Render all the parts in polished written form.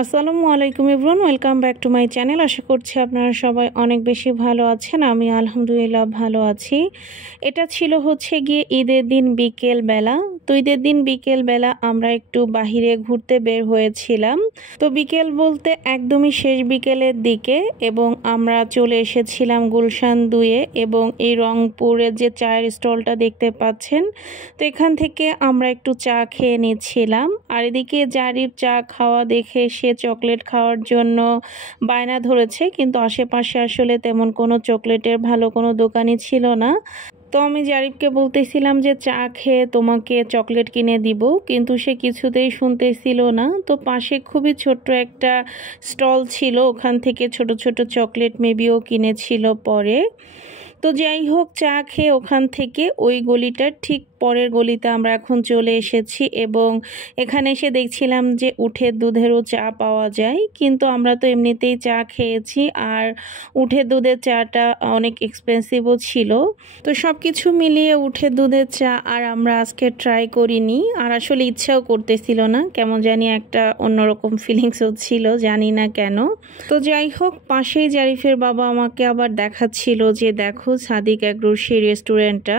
আসসালামু আলাইকুম everyone, welcome back to my channel. আশা করছি আপনারা সবাই অনেক বেশি ভালো আছেন। আমি আলহামদুলিল্লাহ ভালো আছি। এটা ছিল গিয়ে ঈদের দিন বিকেল বেলা। তো ঈদের দিন বিকেল বেলা আমরা একটু বাহিরে ঘুরতে বের হয়েছিলাম। তো বিকেল বলতে একদমই শেষ বিকেলের দিকে, এবং আমরা চলে এসেছিলাম গুলশান 2-এ, এবং এই রংপুরের যে চায়ের স্টলটা দেখতে পাচ্ছেন, তো এখান থেকে আমরা একটু চা খেয়ে নিচ্ছিলাম। আর এদিকে জারির চা খাওয়া দেখে সে চকলেট খাওয়ার জন্য বায়না ধরেছে, কিন্তু আশেপাশে আসলে তেমন কোনো চকলেটের ভালো কোনো দোকানই ছিল না। তো আমি জারিফকে বলতেছিলাম যে চা খেয়ে তোমাকে চকলেট কিনে দিব, কিন্তু সে কিছুতেই শুনতেছিল না। তো পাশে খুবই ছোট্ট একটা স্টল ছিল, ওখান থেকে ছোট ছোট চকলেট মেবিও কিনেছিল পরে। তো যাই হোক, চা খেয়ে ওখান থেকে ওই গলিটার ঠিক পরের গলিতে আমরা এখন চলে এসেছি, এবং এখানে এসে দেখছিলাম যে উঠের দুধেরও চা পাওয়া যায়, কিন্তু আমরা তো এমনিতেই চা খেয়েছি, আর উঠের দুধের চাটা অনেক এক্সপেন্সিভও ছিল। তো সব কিছু মিলিয়ে উঠের দুধের চা আর আমরা আজকে ট্রাই করিনি, আর আসলে ইচ্ছাও করতেছিল না, কেমন জানি একটা অন্যরকম ফিলিংস হচ্ছিল, জানি না কেন। তো যাই হোক, পাশেই জারিফের বাবা আমাকে আবার দেখাচ্ছিল যে দেখো সাদিক এগ্রোর সেই রেস্টুরেন্টটা।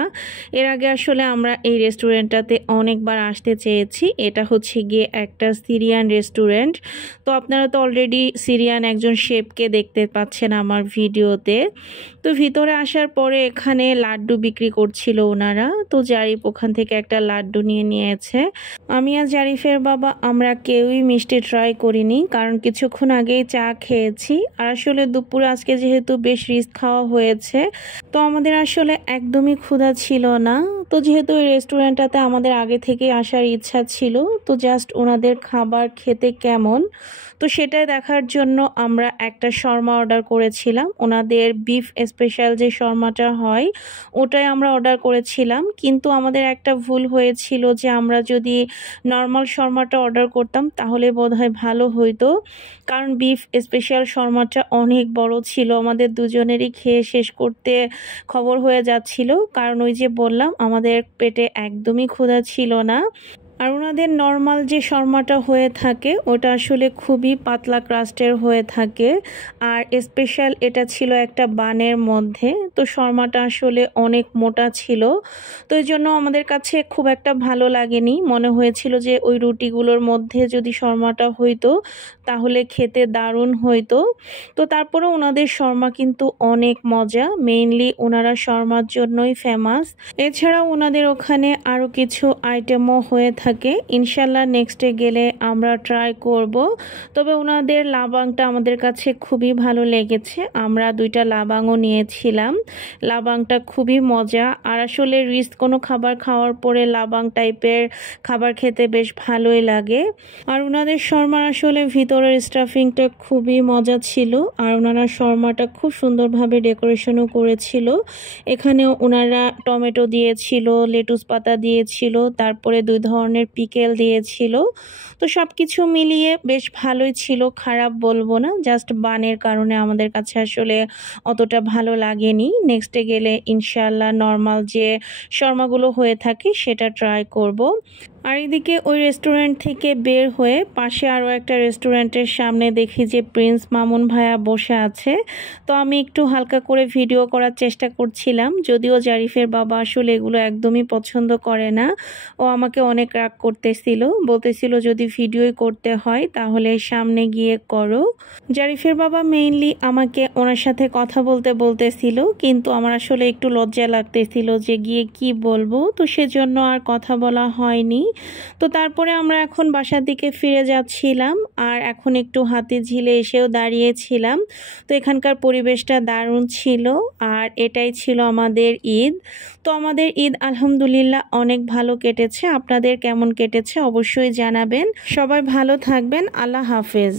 এর আগে আসলে আমরা এই রেস্টুরেন্টটাতে অনেকবার আসতে চেয়েছি। এটা গিয়ে একটা সিরিয়ান রেস্টুরেন্ট। তো আপনারা তো অলরেডি সিরিয়ান একজন শেফকে দেখতে পাচ্ছেন আমার ভিডিওতে। তো ভিতরে আসার পরে এখানে লাড্ডু বিক্রি করছিল ওনারা। তো জারিফ ওখান থেকে একটা লাড্ডু নিয়েছে। আমি আর জারিফের বাবা আমরা কেউই মিষ্টি ট্রাই করিনি, কারণ কিছুক্ষণ আগেই চা খেয়েছি, আর আসলে দুপুরে আজকে যেহেতু বেশ রিচ খাওয়া হয়েছে, তো আমাদের আসলে একদমই ক্ষুধা ছিল না। তো যেহেতু এই রেস্টুরেন্টটাতে আমাদের আগে থেকে আসার ইচ্ছা ছিল, তো জাস্ট ওনাদের খাবার খেতে কেমন, তো সেটাই দেখার জন্য আমরা একটা শর্মা অর্ডার করেছিলাম। ওনাদের বিফ স্পেশাল যে শর্মাটা হয় ওটাই আমরা অর্ডার করেছিলাম, কিন্তু আমাদের একটা ভুল হয়েছিল যে আমরা যদি নর্মাল শর্মাটা অর্ডার করতাম তাহলে বোধহয় ভালো হইতো, কারণ বিফ স্পেশাল শর্মাটা অনেক বড় ছিল, আমাদের দুজনেরই খেয়ে শেষ করতে খবর হয়ে যাচ্ছিল, কারণ ওই যে বললাম আমাদের পেটে একদমই ক্ষুধা ছিল না। আর ওনাদের নর্মাল যে শর্মাটা হয়ে থাকে ওটা আসলে খুবই পাতলা ক্রাস্টের হয়ে থাকে, আর স্পেশাল এটা ছিল একটা বানের মধ্যে। তো শর্মাটা আসলে অনেক মোটা ছিল, তো এই জন্য আমাদের কাছে খুব একটা ভালো লাগেনি। মনে হয়েছিল যে ওই রুটিগুলোর মধ্যে যদি শর্মাটা হইতো তাহলে খেতে দারুণ হইতো। তো তারপরে ওনাদের শর্মা কিন্তু অনেক মজা, মেইনলি ওনারা শর্মার জন্যই ফেমাস। এছাড়া ওনাদের ওখানে আরও কিছু আইটেমও হয়ে থাকে, ইনশাল্লাহ নেক্সটে গেলে আমরা ট্রাই করব। তবে ওনাদের লাবাংটা আমাদের কাছে খুবই ভালো লেগেছে, আমরা 2টা লাবাংও নিয়েছিলাম। লাবাংটা খুবই মজা, আর আসলে রিচ কোনো খাবার খাওয়ার পরে লাবাং টাইপের খাবার খেতে বেশ ভালোই লাগে। আর ওনাদের শর্মার আসলে ভিতরের স্টাফিংটা খুবই মজা ছিল, আর ওনারা শর্মাটা খুব সুন্দরভাবে ডেকোরেশনও করেছিল। এখানেও ওনারা টমেটো দিয়েছিল, লেটুস পাতা দিয়েছিল, তারপরে 2 ধরনের পিকেল দিয়েছিল। তো সব কিছু মিলিয়ে বেশ ভালোই ছিল, খারাপ বলবো না, জাস্ট বানের কারণে আমাদের কাছে আসলে অতটা ভালো লাগেনি। নেক্সটে গেলে ইনশাল্লাহ নর্মাল যে শর্মাগুলো হয়ে থাকে সেটা ট্রাই করব। আর এদিকে ওই রেস্টুরেন্ট থেকে বের হয়ে পাশে আরও একটা রেস্টুরেন্টের সামনে দেখি যে প্রিন্স মামুন ভাইয়া বসে আছে। তো আমি একটু হালকা করে ভিডিও করার চেষ্টা করছিলাম, যদিও জারিফের বাবা আসলে এগুলো একদমই পছন্দ করে না, ও আমাকে অনেক রাগ করতেছিল, বলতেছিল যদি ভিডিওই করতে হয় তাহলে সামনে গিয়ে করো। জারিফের বাবা মেইনলি আমাকে ওনার সাথে কথা বলতেছিল, কিন্তু আমার আসলে একটু লজ্জা লাগতেছিল যে গিয়ে কি বলবো, তো সেজন্য আর কথা বলা হয়নি। তো তারপরে আমরা এখন বাসার দিকে ফিরে যাচ্ছিলাম, আর এখন একটু হাতিঝিলে এসেও দাঁড়িয়েছিলাম। তো এখানকার পরিবেশটা দারুণ ছিল, আর এটাই ছিল আমাদের ঈদ। তো আমাদের ঈদ আলহামদুলিল্লাহ অনেক ভালো কেটেছে। আপনাদের কেমন কেটেছে অবশ্যই জানাবেন। সবাই ভালো থাকবেন। আল্লাহ হাফেজ।